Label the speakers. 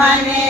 Speaker 1: ಮನೆ